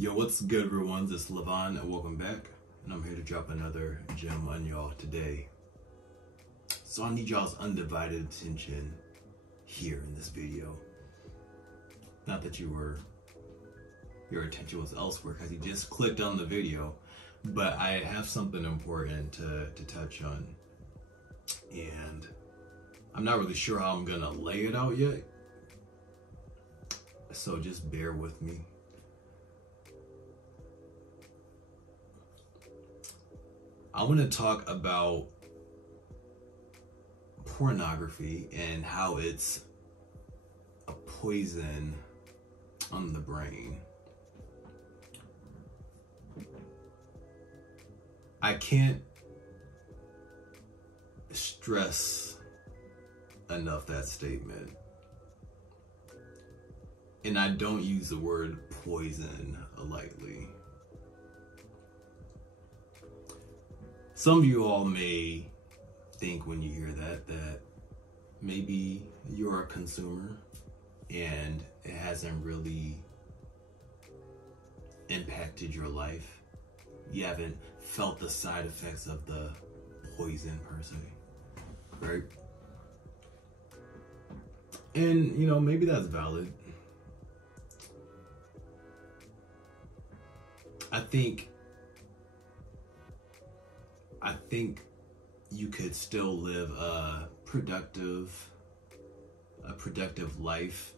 Yo, what's good, everyone? This is Levon, and welcome back. And I'm here to drop another gem on y'all today. So I need y'all's undivided attention here in this video. Not that your attention was elsewhere because you just clicked on the video, but I have something important to touch on. And I'm not really sure how I'm gonna lay it out yet. So just bear with me. I want to talk about pornography and how it's a poison on the brain. I can't stress enough that statement. And I don't use the word poison lightly. Some of you all may think when you hear that maybe you're a consumer and it hasn't really impacted your life. You haven't felt the side effects of the poison per se, right? And maybe that's valid. I think you could still live a productive life,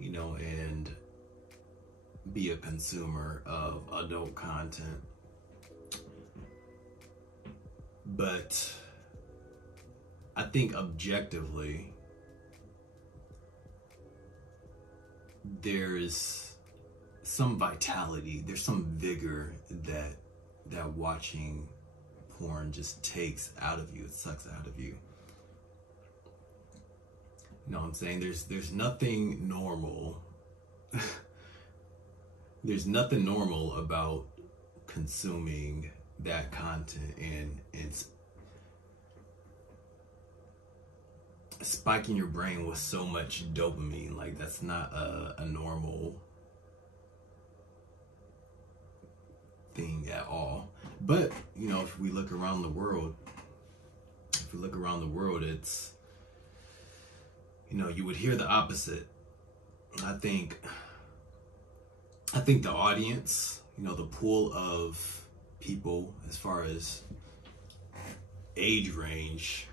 and be a consumer of adult content. But I think objectively, there's some vitality, there's some vigor that watching porn just takes out of you. It sucks out of you. You know what I'm saying? There's nothing normal. There's nothing normal about consuming that content and spiking your brain with so much dopamine. Like, that's not a normal thing at all. But if we look around the world, it's you would hear the opposite. I think the audience, the pool of people as far as age range,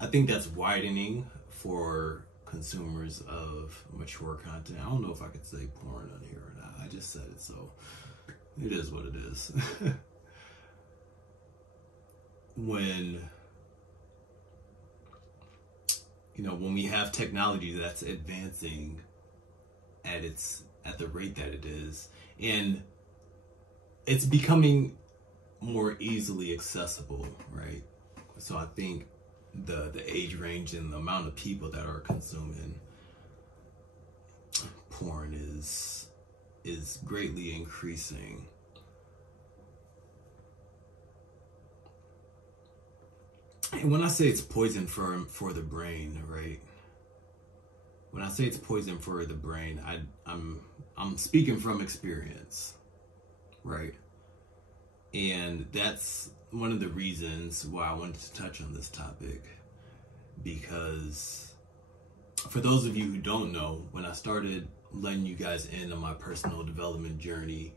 I think that's widening for consumers of mature content. I don't know if I could say porn on here or not. I just said it, so it is what it is. When we have technology that's advancing at the rate that it is, and it's becoming more easily accessible, right? So I think the age range and the amount of people that are consuming porn is greatly increasing. And when I say it's poison for the brain, right? When I say it's poison for the brain, I'm speaking from experience, right? And that's one of the reasons why I wanted to touch on this topic, because for those of you who don't know, when I started letting you guys in on my personal development journey,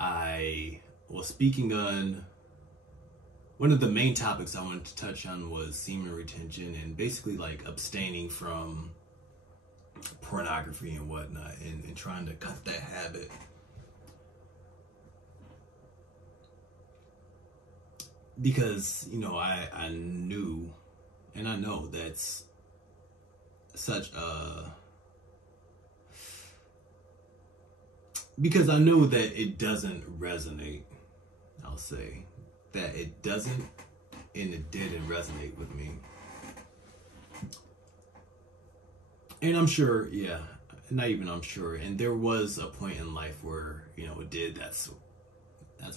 I was speaking on one of the main topics I wanted to touch on was semen retention, and basically like abstaining from pornography and whatnot, and trying to cut that habit. Because, I knew, and I know that's such a... Because I knew that it doesn't resonate, I'll say. That it doesn't, and it didn't resonate with me. And I'm sure, yeah, not even I'm sure. And there was a point in life where, it did. That's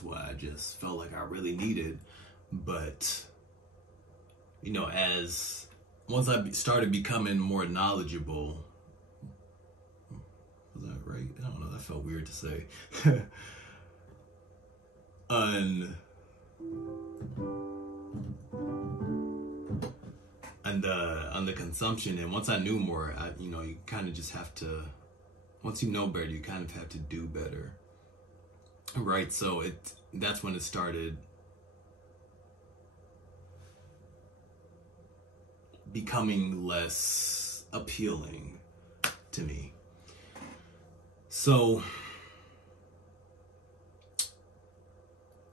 what I just felt like I really needed. But, as once I started becoming more knowledgeable, Was that right? I don't know. That felt weird to say. on the consumption, and once I knew more, you kind of just have to. Once you know better, you kind of have to do better, right? So that's when it started becoming less appealing to me. So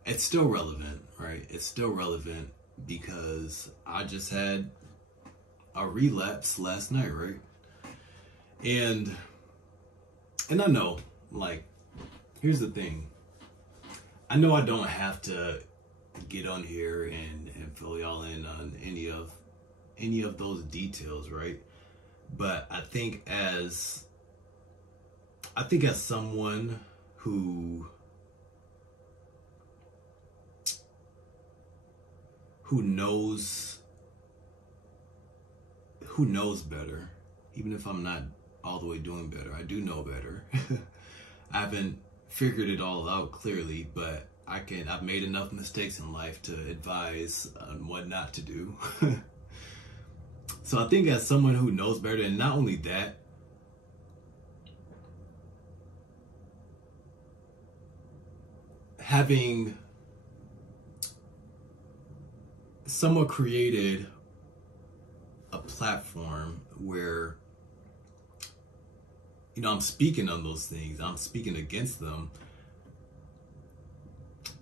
it's still relevant, right? It's still relevant because I just had a relapse last night, right? And I know, like, here's the thing. I know I don't have to get on here and fill y'all in on any of those details, right? But I think as someone who knows better, even if I'm not all the way doing better, I do know better. I haven't figured it all out clearly, but I've made enough mistakes in life to advise on what not to do. So I think as someone who knows better, and not only that, having somewhat created a platform where, I'm speaking on those things, I'm speaking against them,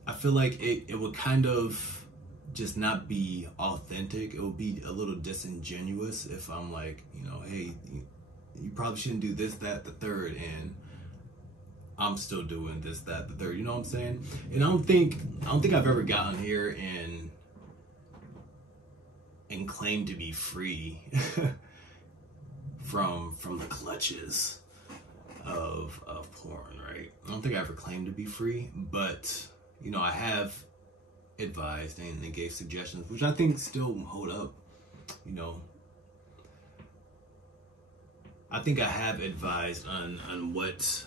I feel like it would kind of just not be authentic. It would be a little disingenuous if I'm like, hey, you probably shouldn't do this, that, the third, and I'm still doing this, that, the third. You know what I'm saying? And I don't think I've ever gotten here and claimed to be free from the clutches of porn, right? I don't think I ever claimed to be free, but I have advised and gave suggestions, which I think still hold up. I think I have advised on what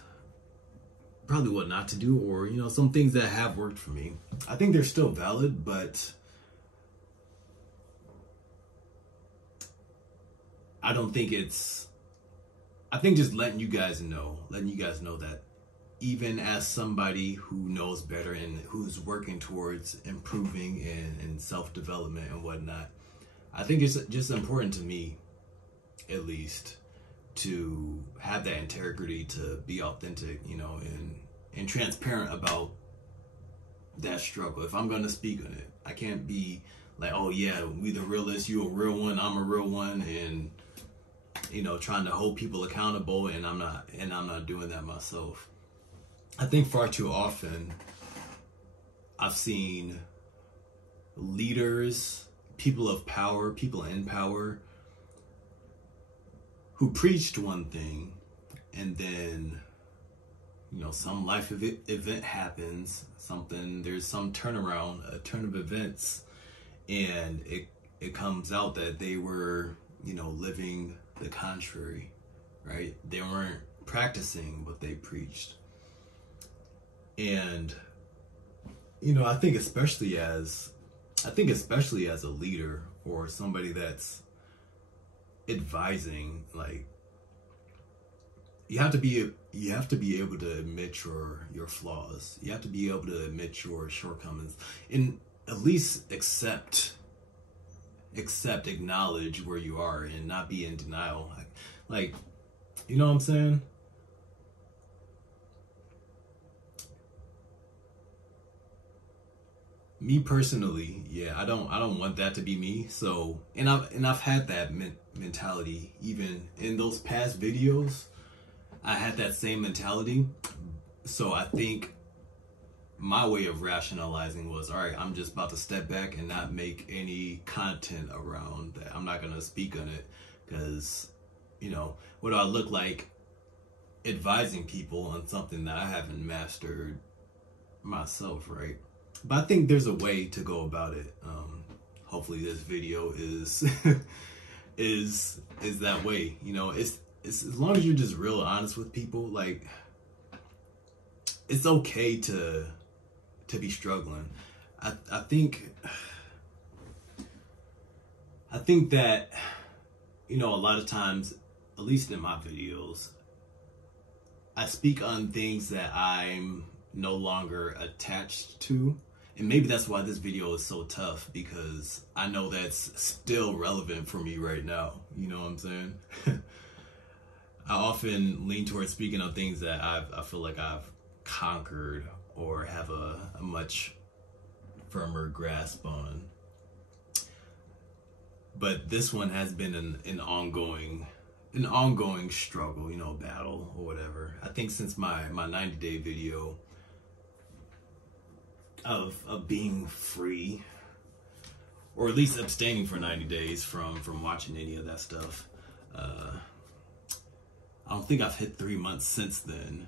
not to do, or some things that have worked for me. I think they're still valid, but I don't think I think just letting you guys know that even as somebody who knows better and who's working towards improving and self-development and whatnot, I think it's just important to me, at least, to have that integrity, to be authentic, and transparent about that struggle. If I'm going to speak on it, I can't be like, oh yeah, we the realist, you a real one, I'm a real one, and trying to hold people accountable, and I'm not doing that myself. I think far too often I've seen leaders, people of power, people in power, who preached one thing, and then some life event happens, there's some turnaround, a turn of events, and it comes out that they were living the contrary, right? They weren't practicing what they preached. And I think especially as a leader or somebody that's advising, like, you have to be able to admit your flaws. You have to be able to admit your shortcomings, and at least acknowledge where you are and not be in denial. Like, you know what I'm saying? Me personally, yeah, I don't want that to be me. So, and I've had that mentality even in those past videos. I had that same mentality. So I think my way of rationalizing was, all right, I'm just about to step back and not make any content around that. I'm not going to speak on it because, what do I look like advising people on something that I haven't mastered myself, right? But I think there's a way to go about it. Hopefully this video is is that way. as long as you're just real honest with people, like, it's okay to be struggling. I think that, you know, a lot of times, at least in my videos, I speak on things that I'm no longer attached to. And maybe that's why this video is so tough, because I know that's still relevant for me right now. You know what I'm saying? I often lean towards speaking on things that I feel like I've conquered or have a much firmer grasp on. But this one has been an ongoing struggle, you know, battle or whatever. I think since my 90-day video of being free, or at least abstaining for 90 days from watching any of that stuff, I don't think I've hit 3 months since then.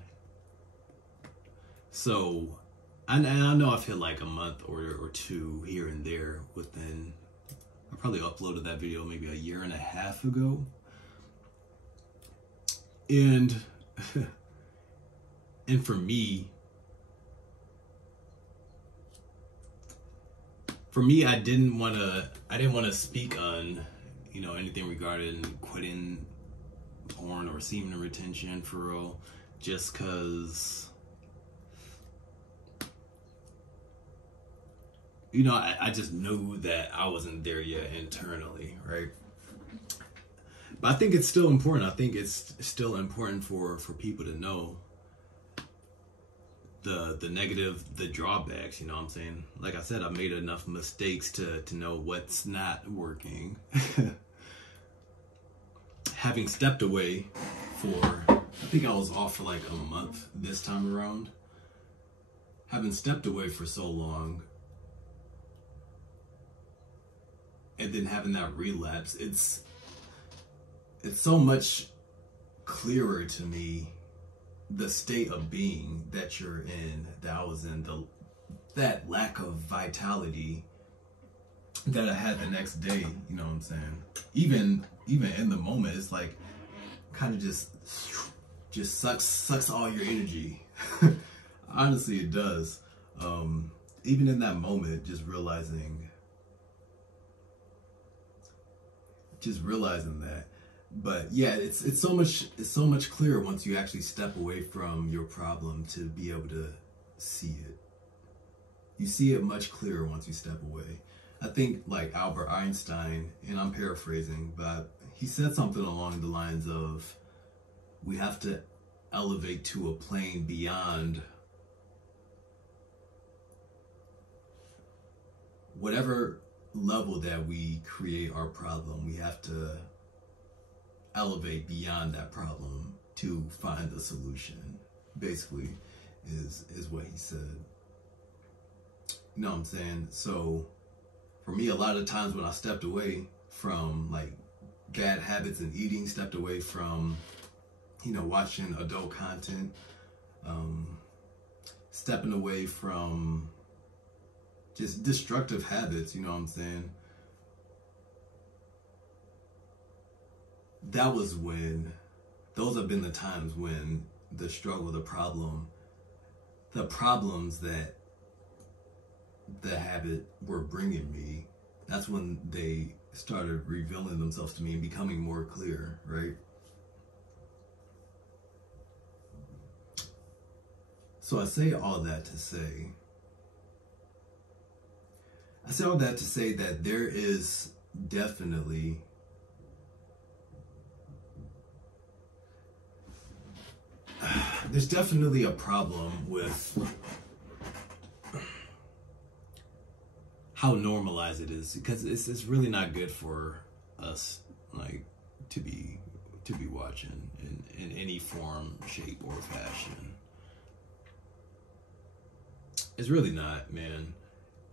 So I know I've hit like a month or two here and there within. I probably uploaded that video maybe a year and a half ago. And for me, I didn't want to speak on, you know, anything regarding quitting porn or semen retention for real, just cause, you know, I just knew that I wasn't there yet internally, right? But I think it's still important. I think it's still important for people to know the negative, the drawbacks, you know what I'm saying? Like I said, I made enough mistakes to know what's not working. Having stepped away for, I think I was off for like a month this time around. Having stepped away for so long, and then having that relapse, it's so much clearer to me, the state of being that you're in, that I was in, that lack of vitality that I had the next day, you know what I'm saying? Even in the moment, it's like kind of just sucks all your energy. Honestly, it does. Even in that moment, just realizing that. But yeah, it's so much clearer once you actually step away from your problem to be able to see it. You see it much clearer once you step away. I think like Albert Einstein, and I'm paraphrasing, but he said something along the lines of, we have to elevate to a plane beyond whatever level that we create our problem. We have to elevate beyond that problem to find the solution, basically, is what he said. You know what I'm saying? So for me, a lot of times when I stepped away from like bad habits and eating, stepped away from, you know, watching adult content, stepping away from just destructive habits, you know what I'm saying? That was when, those have been the times when the struggle, the problems that the habit were bringing me, that's when they started revealing themselves to me and becoming more clear, right? So I say all that to say, that there is definitely a problem with how normalized it is, because it's really not good for us, like, to be watching in any form, shape, or fashion. It's really not, man.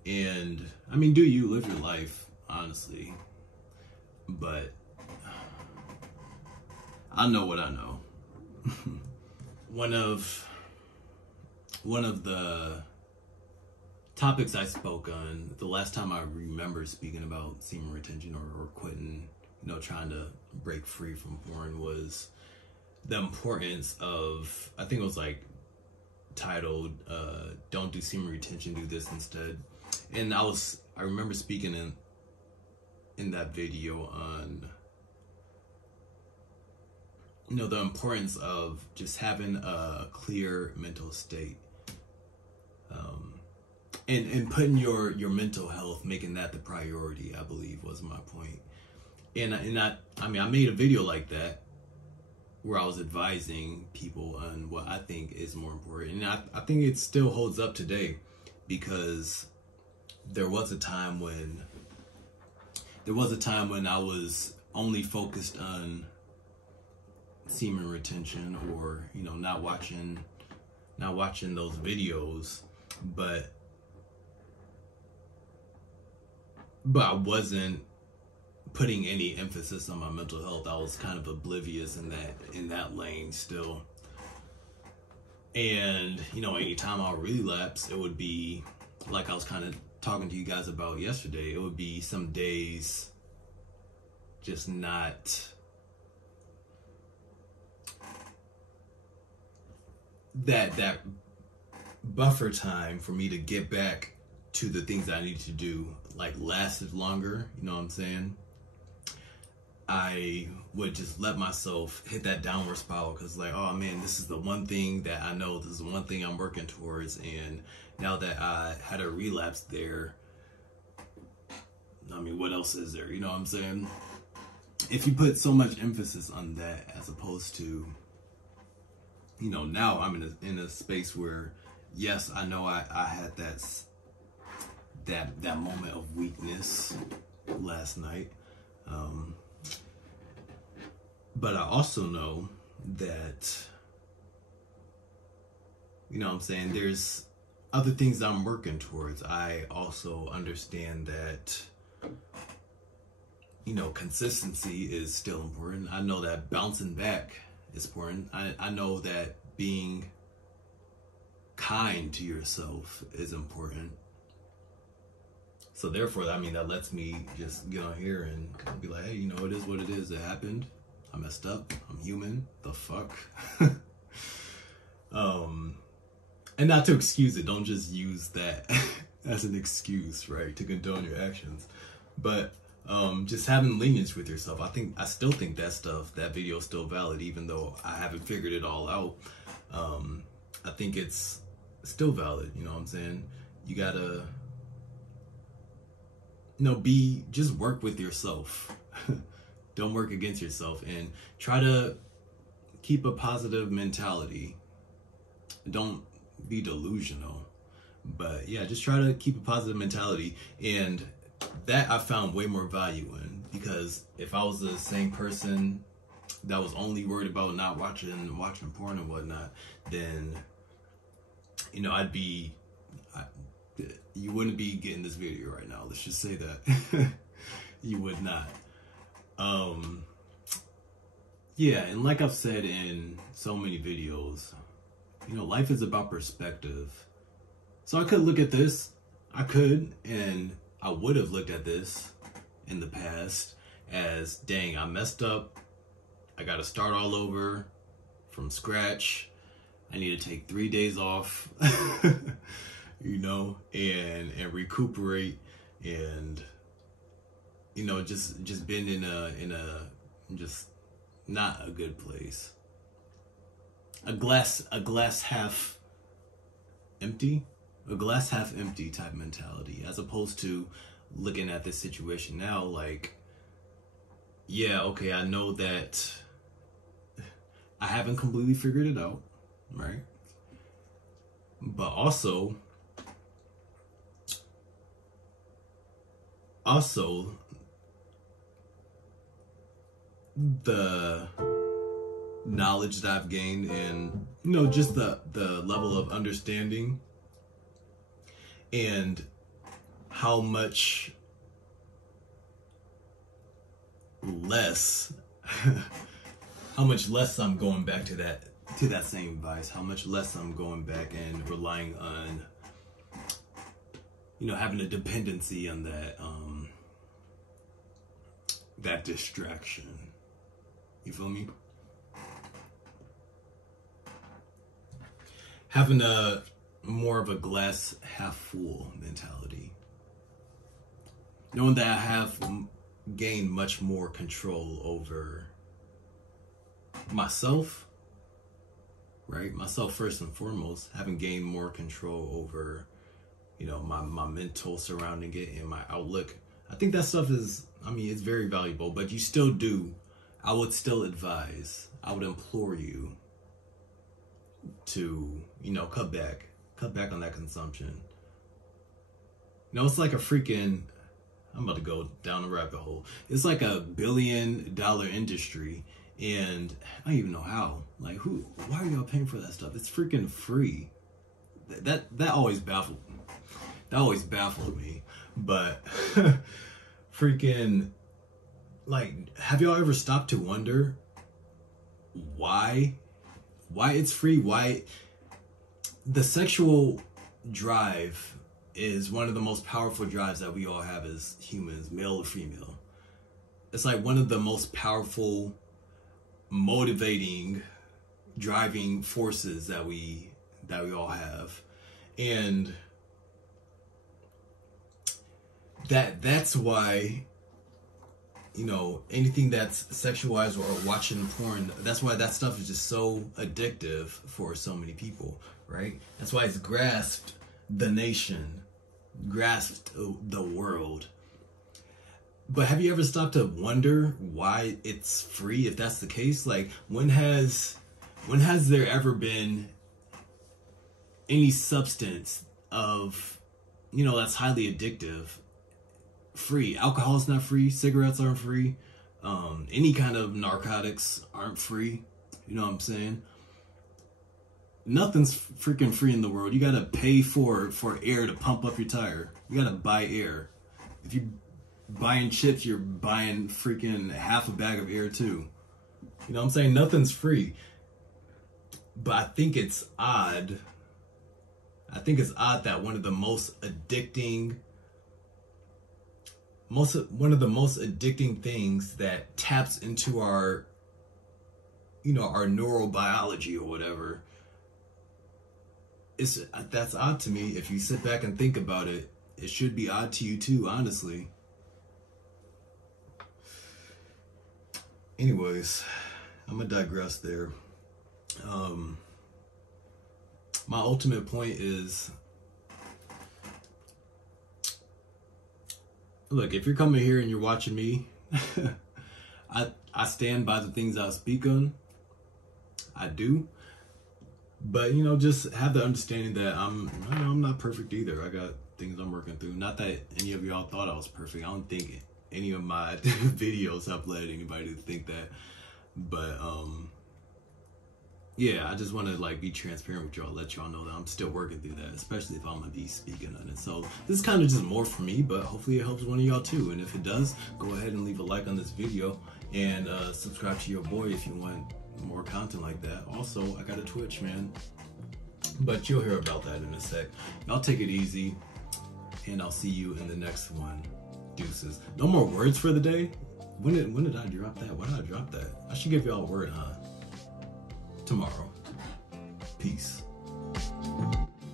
And I mean, do you live your life, honestly? But I know what I know. One of the topics I spoke on the last time I remember speaking about semen retention or quitting, you know, trying to break free from porn, was the importance of, I think it was like titled "Don't do semen retention, do this instead." And I remember speaking in that video on, you know, the importance of just having a clear mental state, and putting your mental health, making that the priority, I believe was my point. And I mean, I made a video like that where I was advising people on what I think is more important. And I think it still holds up today, because there was a time when I was only focused on semen retention, or, you know, not watching those videos, but I wasn't putting any emphasis on my mental health. I was kind of oblivious in that lane still. And, you know, anytime I'll relapse, it would be like I was kind of talking to you guys about yesterday. It would be some days just not that buffer time for me to get back to the things I need to do, like, lasted longer. You know what I'm saying? I would just let myself hit that downward spiral, because, like, oh man, this is the one thing that I know, this is the one thing I'm working towards. And now that I had a relapse there, I mean, what else is there? You know what I'm saying? If you put so much emphasis on that, as opposed to, you know, now I'm in a space where, yes, I know I had that moment of weakness last night. But I also know that, you know what I'm saying, there's other things I'm working towards. I also understand that, you know, consistency is still important. I know that bouncing back is important. I know that being kind to yourself is important. So therefore, I mean, that lets me just get on here and kind of be like, hey, you know, it is what it is. It happened. I messed up. I'm human. The fuck? And not to excuse it. Don't just use that as an excuse, right, to condone your actions. But just having lenience with yourself. I still think that video is still valid, even though I haven't figured it all out. I think it's still valid. You know what I'm saying? You gotta, you know, just work with yourself. Don't work against yourself, and try to keep a positive mentality. Don't be delusional, but yeah, just try to keep a positive mentality. And that I found way more value in, because if I was the same person that was only worried about not watching porn and whatnot, then, you know, you wouldn't be getting this video right now. Let's just say that. You would not. Yeah, and like I've said in so many videos, you know, life is about perspective. So I could look at this, and I would have looked at this in the past as, dang, I messed up. I got to start all over from scratch. I need to take 3 days off, you know, and recuperate, and, you know, just been in a just not a good place. A glass half empty type mentality, as opposed to looking at this situation now like, yeah, okay, I know that I haven't completely figured it out, right? But also the knowledge that I've gained, and, you know, just the level of understanding, and how much less I'm going back to that same vice, how much less I'm going back and relying on, you know, having a dependency on that distraction. You feel me? having a more of a glass half full mentality. Knowing that I have gained much more control over myself, right? Myself first and foremost, having gained more control over, you know, my mental surrounding it and my outlook. I think that stuff is, I mean, it's very valuable, but you still do. I would still advise, I would implore you to, you know, cut back on that consumption. You know, it's like a freaking, I'm about to go down the rabbit hole. It's like $1 billion industry, and I don't even know how. Like, why are y'all paying for that stuff? It's freaking free. That always baffled me. That always baffled me. But freaking, like, have y'all ever stopped to wonder why it's free? Why the sexual drive is one of the most powerful drives that we all have as humans, male or female. It's like one of the most powerful, motivating, driving forces that we all have. And that's why, you know, anything that's sexualized or watching porn, that's why that stuff is just so addictive for so many people, right? That's why it's grasped the nation, grasped the world. But have you ever stopped to wonder why it's free, if that's the case? Like, when has there ever been any substance of, you know, that's highly addictive free? Alcohol is not free, cigarettes aren't free, any kind of narcotics aren't free, you know what I'm saying? Nothing's freaking free in the world. You gotta pay for air to pump up your tire. You gotta buy air. If you buying chips, you're buying freaking half a bag of air too. You know what I'm saying? Nothing's free. But I think it's odd. I think it's odd that one of the most addicting things that taps into our, you know, our neurobiology or whatever, that's odd to me. If you sit back and think about it, it should be odd to you too, honestly. Anyways, I'm gonna digress there. My ultimate point is, look, if you're coming here and you're watching me, I stand by the things I speak on. I do. But, you know, just have the understanding that I'm not perfect either. I got things I'm working through. Not that any of y'all thought I was perfect. I don't think any of my videos have led anybody to think that. But, yeah, I just want to, like, be transparent with y'all, let y'all know that I'm still working through that, especially if I'm going to be speaking on it. So this is kind of just more for me, but hopefully it helps one of y'all too. And if it does, go ahead and leave a like on this video and subscribe to your boy if you want more content like that. Also, I got a Twitch, man, but you'll hear about that in a sec. Y'all take it easy, and I'll see you in the next one. Deuces. No more words for the day. When did I drop that? Why did I drop that? I should give y'all a word, huh? Tomorrow. Peace.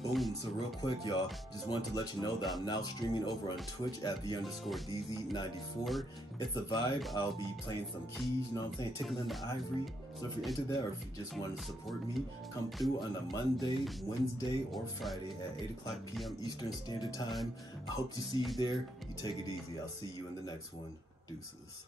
Boom. So real quick, y'all, just wanted to let you know that I'm now streaming over on Twitch at _DZ94. It's a vibe. I'll be playing some keys, you know what I'm saying, tickling the ivory. So if you're into that, or if you just want to support me, come through on a Monday, Wednesday, or Friday at 8 o'clock p.m. Eastern Standard Time. I hope to see you there. You take it easy. I'll see you in the next one. Deuces.